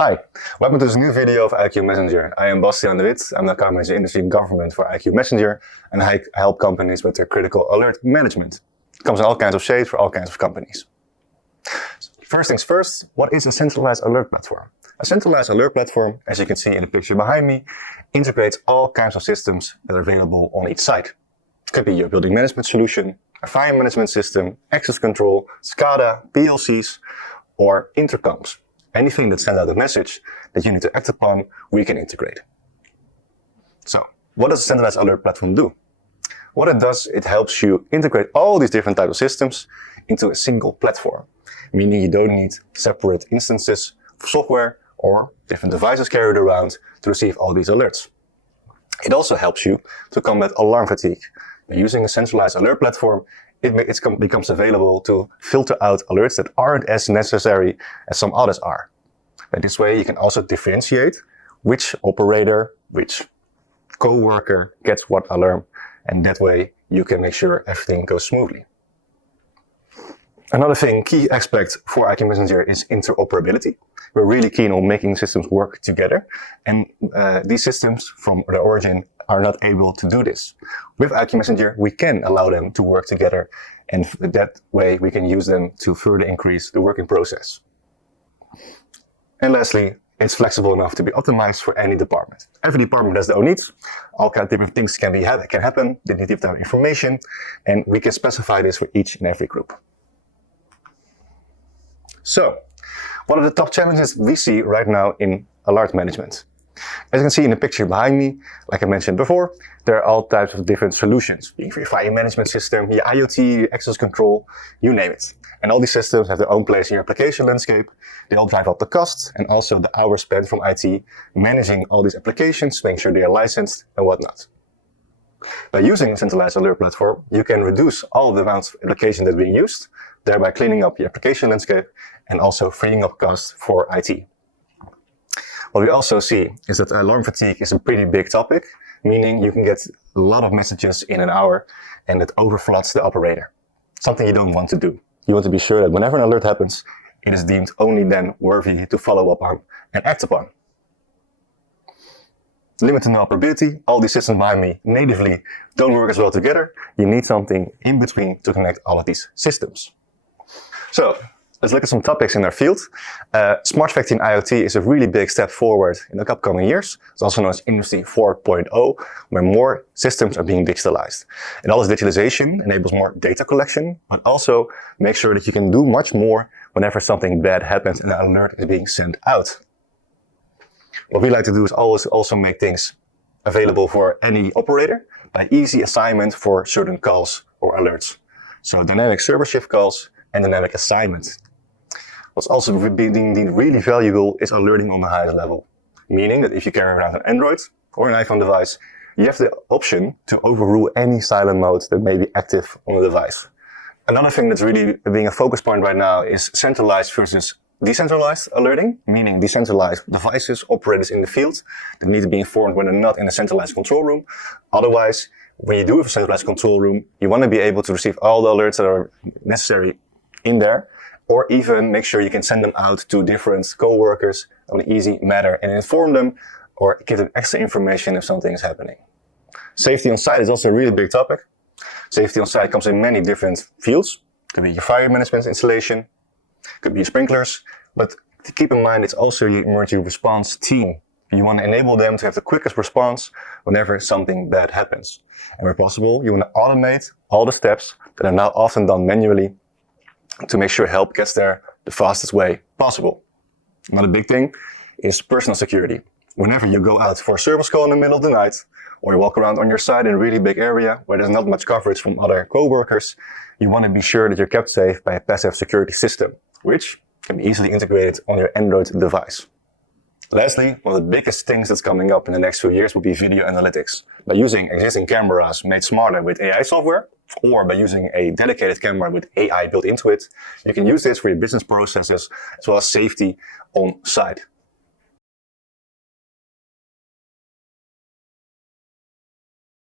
Hi, welcome to this new video of IQ Messenger. I am Bastiaan de Wit. I'm the account manager industry and government for IQ Messenger, and I help companies with their critical alert management. It comes in all kinds of shapes for all kinds of companies. First things first, what is a centralized alert platform? A centralized alert platform, as you can see in the picture behind me, integrates all kinds of systems that are available on each site. It could be your building management solution, a fire management system, access control, SCADA, PLCs, or intercoms. Anything that sends out a message that you need to act upon, we can integrate. So, what does a centralized alert platform do? What it does, it helps you integrate all these different types of systems into a single platform, meaning you don't need separate instances of software or different devices carried around to receive all these alerts. It also helps you to combat alarm fatigue. By using a centralized alert platform, it becomes available to filter out alerts that aren't as necessary as some others are. But this way you can also differentiate which operator, which co-worker gets what alarm, and that way you can make sure everything goes smoothly. Another key aspect for IQ Messenger is interoperability. We're really keen on making systems work together, and these systems from the origin are not able to do this. With IQ Messenger, we can allow them to work together, and that way we can use them to further increase the working process. And lastly, it's flexible enough to be optimized for any department. Every department has their own needs. All kinds of different things can happen. They need different information, and we can specify this for each and every group. So, what are the top challenges we see right now in alert management? As you can see in the picture behind me, like I mentioned before, there are all types of different solutions, being for your fire management system, your IoT, your access control, you name it. And all these systems have their own place in your application landscape. They all drive up the costs and also the hours spent from IT managing all these applications, making sure they are licensed and whatnot. By using a centralized alert platform, you can reduce all the amounts of applications that are being used, thereby cleaning up your application landscape and also freeing up costs for IT. What we also see is that alarm fatigue is a pretty big topic, meaning you can get a lot of messages in an hour and it overfloods the operator. Something you don't want to do. You want to be sure that whenever an alert happens, it is deemed only then worthy to follow up on and act upon. Limited interoperability, all these systems behind me natively don't work as well together. You need something in between to connect all of these systems. So, let's look at some topics in our field. Smart Factory and IoT is a really big step forward in the upcoming years. It's also known as Industry 4.0, where more systems are being digitalized. And all this digitalization enables more data collection, but also makes sure that you can do much more whenever something bad happens and an alert is being sent out. What we like to do is always also make things available for any operator by easy assignment for certain calls or alerts. So dynamic server shift calls and dynamic assignment. What's also being deemed really valuable is alerting on the highest level. Meaning that if you carry around an Android or an iPhone device, you have the option to overrule any silent mode that may be active on the device. Another thing that's really being a focus point right now is centralized versus decentralized alerting, meaning decentralized devices, operators in the field that need to be informed when they're not in a centralized control room. Otherwise, when you do have a centralized control room, you want to be able to receive all the alerts that are necessary in there, or even make sure you can send them out to different co-workers on an easy manner and inform them or give them extra information if something is happening. Safety on site is also a really big topic. Safety on site comes in many different fields. It could be your fire management installation, could be your sprinklers, but to keep in mind it's also your emergency response team. You want to enable them to have the quickest response whenever something bad happens. And where possible, you want to automate all the steps that are now often done manually to make sure help gets there the fastest way possible. Another big thing is personal security. Whenever you go out for a service call in the middle of the night, or you walk around on your site in a really big area where there's not much coverage from other co-workers, you want to be sure that you're kept safe by a passive security system, which can be easily integrated on your Android device. Lastly, one of the biggest things that's coming up in the next few years will be video analytics. By using existing cameras made smarter with AI software, or by using a dedicated camera with AI built into it, you can use this for your business processes as well as safety on site.